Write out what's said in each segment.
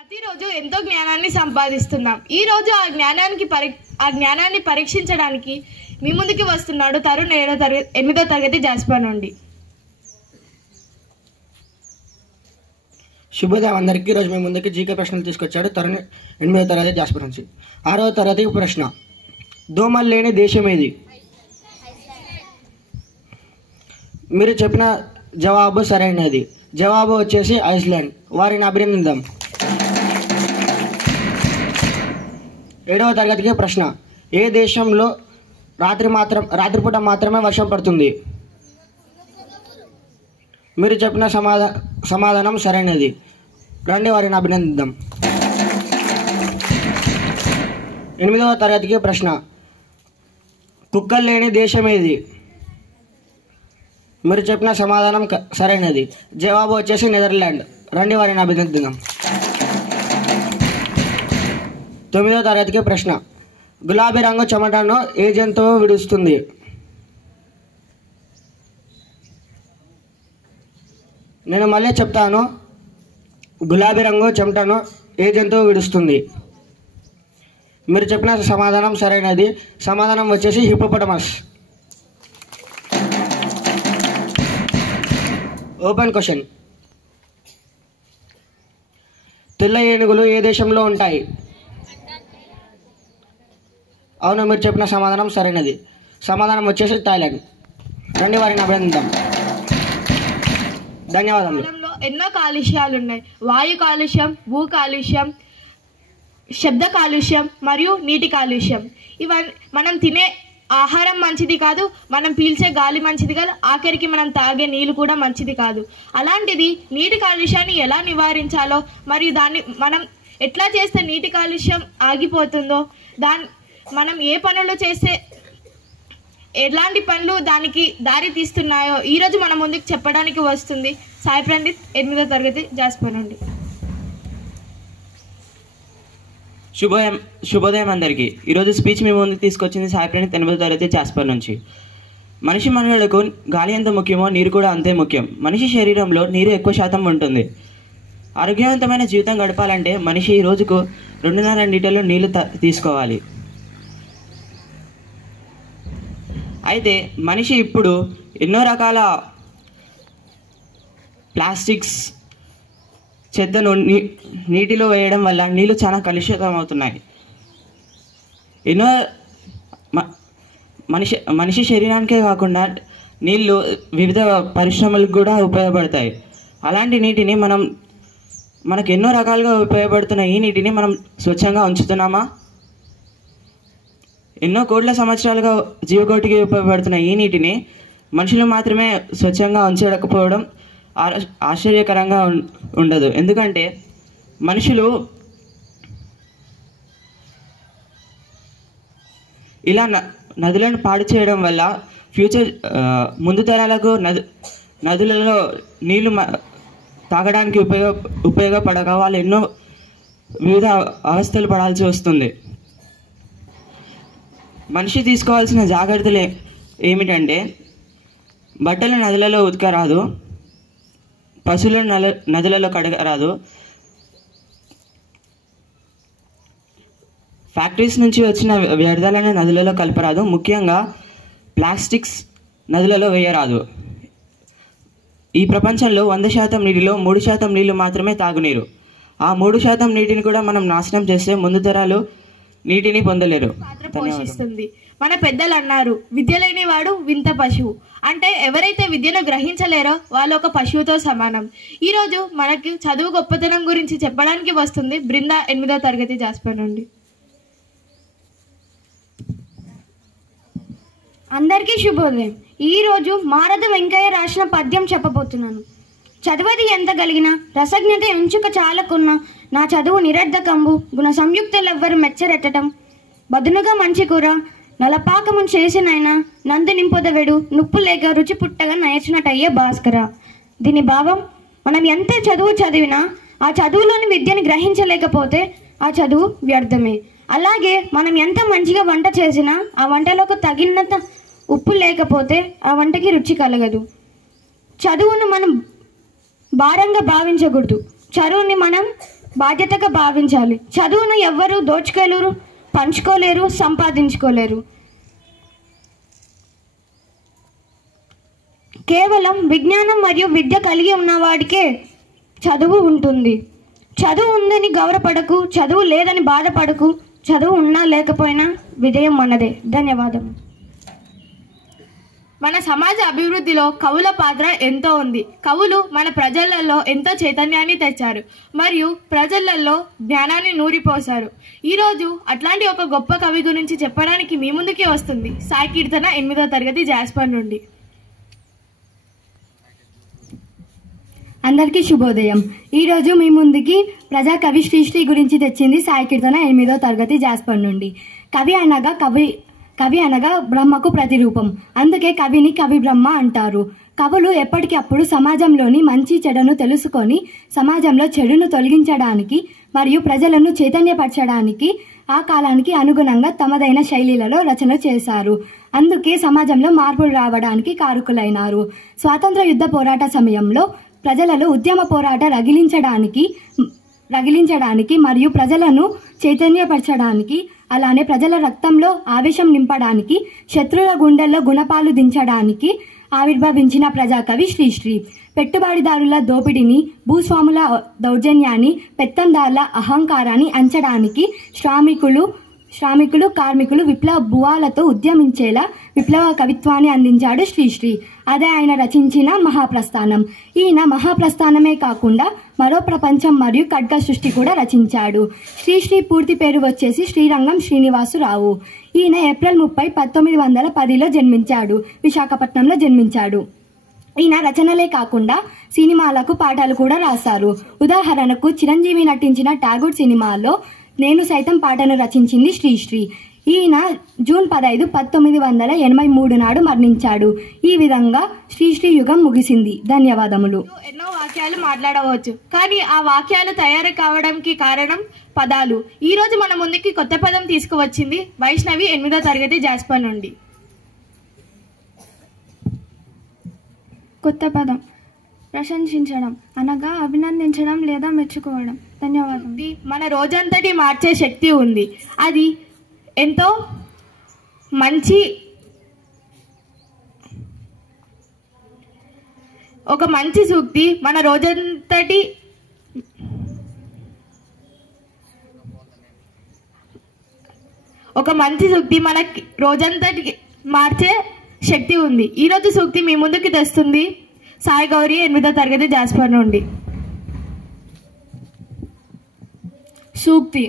ప్రతిరోజు ఎంతో జ్ఞానాన్ని సంపాదిస్తున్నాం. ఈ రోజు ఆ జ్ఞానాన్ని పరీక్షించడానికి మీ ముందుకి వస్తున్నాడు తరుణ్ 8వ తరగతి జాస్పర్ నుండి. శుభోదయం అందరికీ. ఈరోజు మీ ముందుకి జీకే ప్రశ్నలు తీసుకొచ్చాడు తరుణ్ 8వ తరగతి జాస్పర్ నుంచి. 6వ తరగతి ప్రశ్న, దోమలు లేని దేశం ఏది? మీరు చెప్పిన జవాబు సరైనది. జవాబు వచ్చేసి ఐస్లాండ్. వారిని అభినందిద్దాం. 7వ తరగతికి ప్రశ్న, ఏ దేశంలో రాత్రిపూట మాత్రమే వర్షం పడుతుంది? మీరు చెప్పిన సమాధానం సరైనది. రండి వారిని అభినందిద్దాం. 8వ తరగతికి ప్రశ్న, కుక్కలు లేని దేశం ఏది? మీరు చెప్పిన సమాధానం సరైనది. జవాబు వచ్చేసి నెదర్లాండ్. రండి వారిని అభినందిద్దాం. 9వ తరగతికి ప్రశ్న, గులాబీ రంగు చెమటను ఏ జంతువు విడుస్తుంది? నేను మళ్ళీ చెప్తాను. గులాబీ రంగు చెమటను ఏ జంతువు విడుస్తుంది? మీరు చెప్పిన సమాధానం సరైనది. సమాధానం వచ్చేసి హిప్పోపటమస్. ఓపెన్ క్వశ్చన్, తెల్ల ఏనుగులు ఏ దేశంలో ఉంటాయి? అవును, మీరు చెప్పిన సమాధానం సరైనది. సమాధానం వచ్చేసి థాయిలాండ్. రండి వారిని అభినందిద్దాం. ధన్యవాదాలు. ఎన్నో కాలుష్యాలు ఉన్నాయి. వాయు కాలుష్యం, భూ కాలుష్యం, శబ్ద కాలుష్యం మరియు నీటి కాలుష్యం. ఇవన్నీ మనం తినే ఆహారం మంచిది కాదు, మనం పీల్చే గాలి మంచిది కాదు, ఆఖరికి మనం తాగే నీళ్ళు కూడా మంచిది కాదు. అలాంటిది నీటి కాలుష్యాన్ని ఎలా నివారించాలో మరియు దాన్ని మనం ఎట్లా చేస్తే నీటి కాలుష్యం ఆగిపోతుందో, మనం ఏ పనులు చేస్తే ఎలాంటి పనులు దానికి దారి తీస్తున్నాయో ఈరోజు మన ముందుకు చెప్పడానికి వస్తుంది సాయి ప్రణీత్ 8వ తరగతి జాస్పర్ నుండి. శుభోదయం అందరికీ. ఈరోజు స్పీచ్ మీ ముందుకు తీసుకొచ్చింది సాయి ప్రణీత్ 8వ తరగతి జాస్పర్ నుంచి. మనిషి మనుగడకు గాలి ఎంత ముఖ్యమో నీరు కూడా అంతే ముఖ్యం. మనిషి శరీరంలో నీరు ఎక్కువ శాతం ఉంటుంది. ఆరోగ్యవంతమైన జీవితం గడపాలంటే మనిషి ఈ రోజుకు 2.5 లీటర్లు నీళ్లు తీసుకోవాలి. అయితే మనిషి ఇప్పుడు ఎన్నో రకాల ప్లాస్టిక్స్ చెత్తను నీటిలో వేయడం వల్ల నీళ్ళు చాలా కలుషితం అవుతున్నాయి. ఎన్నో మనిషి శరీరానికే కాకుండా నీళ్ళు వివిధ పరిశ్రమలకు కూడా ఉపయోగపడతాయి. అలాంటి నీటిని మనకు ఎన్నో రకాలుగా ఉపయోగపడుతున్న ఈ నీటిని మనం స్వచ్ఛంగా ఉంచుతున్నామా? ఎన్నో కోట్ల సంవత్సరాలుగా జీవకోటికి ఉపయోగపడుతున్న ఈ నీటిని మనుషులు మాత్రమే స్వచ్ఛంగా ఉంచకపోవడం ఆశ్చర్యకరంగా ఉండదు. ఎందుకంటే మనుషులు ఇలా నదులను పాడు చేయడం వల్ల ముందు తరాలకు నదులలో నీళ్లు తాగడానికి ఉపయోగపడక వాళ్ళు ఎన్నో వివిధ అవస్థలు పడాల్సి వస్తుంది. మనిషి తీసుకోవాల్సిన జాగ్రత్తలు ఏమిటంటే, బట్టలు నదులలో ఉతకరాదు, పశువులను నదులలో కడగరాదు, ఫ్యాక్టరీస్ నుంచి వచ్చిన వ్యర్థాలను నదులలో కలపరాదు, ముఖ్యంగా ప్లాస్టిక్స్ నదులలో వేయరాదు. ఈ ప్రపంచంలో 100% నీటిలో 3% నీళ్లు మాత్రమే తాగునీరు. ఆ 3% నీటిని కూడా మనం నాశనం చేస్తే ముందు తరాలు నీటిని పొందలేరు. పాత్ర పోషిస్తుంది. మన పెద్దలు అన్నారు, విద్య లేనివాడు వింత పశువు. అంటే ఎవరైతే విద్యను గ్రహించలేరో వాళ్ళు ఒక పశువుతో సమానం. ఈరోజు మనకి చదువు గొప్పతనం గురించి చెప్పడానికి వస్తుంది బృంద 8వ తరగతి జాస్పర్ నుండి. అందరికీ శుభోదయం. ఈరోజు మారద వెంకయ్య రాసిన పద్యం చెప్పబోతున్నాను. చదువది ఎంత కలిగిన రసజ్ఞత ఎంచుక చాలకున్న నా చదువు నిరర్ధకంబు గుణ సంయుక్తులెవ్వరు మెచ్చరెట్టడం బదునుగా మంచి కూర నలపాకము చేసినైనా నందు నింపొదవెడు నుప్పు లేక రుచి పుట్టగా నేర్చినట్టయ్యే భాస్కర. దీని భావం, మనం ఎంత చదువు చదివినా ఆ చదువులోని విద్యను గ్రహించలేకపోతే ఆ చదువు వ్యర్థమే. అలాగే మనం ఎంత మంచిగా వంట చేసినా ఆ వంటలోకి తగినంత ఉప్పు లేకపోతే ఆ వంటకి రుచి కలగదు. చదువును మనం భారంగా భావించకూడదు. చదువుని మనం బాధ్యతగా భావించాలి. చదువును ఎవ్వరూ దోచుకోలేరు, పంచుకోలేరు, సంపాదించుకోలేరు. కేవలం విజ్ఞానం మరియు విద్య కలిగి ఉన్నవాడికే చదువు ఉంటుంది. చదువు ఉందని గౌరవపడకు, చదువు లేదని బాధపడకు. చదువు ఉన్నా లేకపోయినా విజయం మనదే. ధన్యవాదం. మన సమాజ అభివృద్ధిలో కవుల పాత్ర ఎంతో ఉంది. కవులు మన ప్రజలలో ఎంతో చైతన్యాన్ని తెచ్చారు మరియు ప్రజలలో జ్ఞానాన్ని నూరిపోశారు. ఈరోజు అట్లాంటి ఒక గొప్ప కవి గురించి చెప్పడానికి మీ ముందుకే వస్తుంది సాయి కీర్తన 8వ తరగతి జాస్పర్ నుండి. అందరికీ శుభోదయం. ఈరోజు మీ ముందుకి ప్రజాకవి శ్రీశ్రీ గురించి తెచ్చింది సాయి కీర్తన 8వ తరగతి జాస్పర్ నుండి. కవి అనగా బ్రహ్మకు ప్రతిరూపం. అందుకే కవిని కవి బ్రహ్మ అంటారు. కవులు ఎప్పటికప్పుడు సమాజంలోని మంచి చెడును తెలుసుకొని సమాజంలో చెడును తొలగించడానికి మరియు ప్రజలను చైతన్యపరచడానికి ఆ కాలానికి అనుగుణంగా తమదైన శైలిలలో రచన చేశారు. అందుకే సమాజంలో మార్పులు రావడానికి కారకులైనారు. స్వాతంత్ర యుద్ధ పోరాట సమయంలో ప్రజలలో ఉద్యమ పోరాట రగిలించడానికి మరియు ప్రజలను చైతన్యపరచడానికి, అలానే ప్రజల రక్తంలో ఆవేశం నింపడానికి, శత్రువుల గుండెల్లో గుణపాలు దించడానికి ఆవిర్భవించిన ప్రజాకవి శ్రీశ్రీ. పెట్టుబడిదారుల దోపిడీని, భూస్వాముల దౌర్జన్యాన్ని, పెత్తందారుల అహంకారాన్ని అంచడానికి శ్రామికులు కార్మికులు విప్లవ భువాలతో ఉద్యమించేలా విప్లవ కవిత్వాన్ని అందించాడు శ్రీశ్రీ. అదే ఆయన రచించిన మహాప్రస్థానం. ఈయన మహాప్రస్థానమే కాకుండా మరో ప్రపంచం మరియు ఖడ్గ సృష్టి కూడా రచించాడు. శ్రీశ్రీ పూర్తి పేరు వచ్చేసి శ్రీరంగం శ్రీనివాసరావు. ఈయన ఏప్రిల్ 30, 1910లో జన్మించాడు. విశాఖపట్నంలో జన్మించాడు. ఈయన రచనలే కాకుండా సినిమాలకు పాటలు కూడా రాశారు. ఉదాహరణకు చిరంజీవి నటించిన ఠాగూర్ సినిమాలో నేను సైతం పాటను రచించింది శ్రీశ్రీ. ఈయన జూన్ 15, 1983 నాడు మరణించాడు. ఈ విధంగా శ్రీశ్రీ యుగం ముగిసింది. ధన్యవాదములు. ఎన్నో వాక్యాలు మాట్లాడవచ్చు, కానీ ఆ వాక్యాలు తయారు కావడానికి కారణం పదాలు. ఈ రోజు మన ముందుకి కొత్త పదం తీసుకువచ్చింది వైష్ణవి 8వ తరగతి జాస్పర్ నుండి. కొత్త పదం ప్రశంసించడం అనగా అభినందించడం లేదా మెచ్చుకోవడం. ధన్యవాదం. మన రోజంతటి మార్చే శక్తి ఉంది. అది ఎంతో ఒక మంచి సూక్తి మన రోజంతటి మనకి రోజంతటి మార్చే శక్తి ఉంది. ఈరోజు సూక్తి మీ ముందుకు తెస్తుంది సాయి గౌరీ 8వ తరగతి జాస్పర్ నుండి. సూక్తి: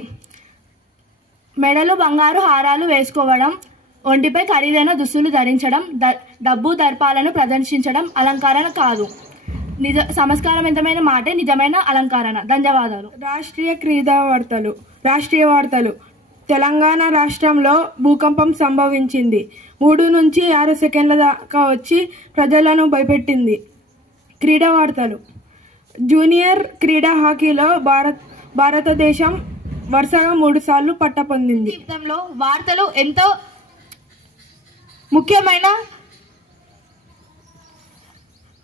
మెడలో బంగారు హారాలు వేసుకోవడం, ఒంటిపై ఖరీదైన దుస్తులు ధరించడం, డబ్బు దర్పాలను ప్రదర్శించడం అలంకరణ కాదు. సంస్కారవంతమైన మాటే నిజమైన అలంకరణ. ధన్యవాదాలు. రాష్ట్రీయ వార్తలు. తెలంగాణ రాష్ట్రంలో భూకంపం సంభవించింది. 3 నుంచి 6 సెకండ్ల దాకా వచ్చి ప్రజలను భయపెట్టింది. క్రీడా వార్తలు. జూనియర్ క్రీడా హాకీలో భారతదేశం వరుసగా 3 సార్లు పట్టపొందింది. జీవితంలో వార్తలు ఎంతో ముఖ్యమైన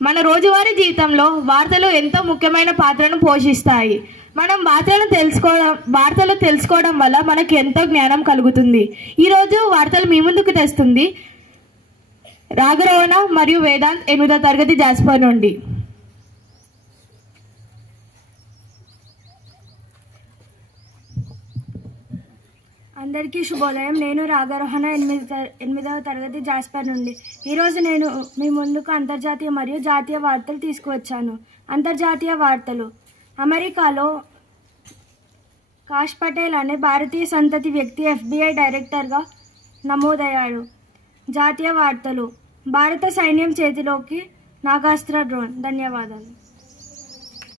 మన రోజువారీ జీవితంలో వార్తలు ఎంతో ముఖ్యమైన పాత్రను పోషిస్తాయి. మనం వార్తలు తెలుసుకోవడం వల్ల మనకి ఎంతో జ్ఞానం కలుగుతుంది. ఈరోజు వార్తలు మీ ముందుకు తెస్తుంది రాఘరోహణ మరియు వేదాంత్ 8వ తరగతి జాస్పర్ నుండి. అందరికీ శుభోదయం. నేను రాఘరోహణ 8వ తరగతి జాస్పర్ నుండి. ఈరోజు నేను మీ ముందుకు అంతర్జాతీయ మరియు జాతీయ వార్తలు తీసుకువచ్చాను. అంతర్జాతీయ వార్తలు. అమెరికాలో కాష్ పటేల్ అనే భారతీయ సంతతి వ్యక్తి FBI డైరెక్టర్గా నమోదయ్యాడు. జాతీయ వార్తలు. భారత సైన్యం చేతిలోకి నాగాస్త్ర డ్రోన్. ధన్యవాదాలు.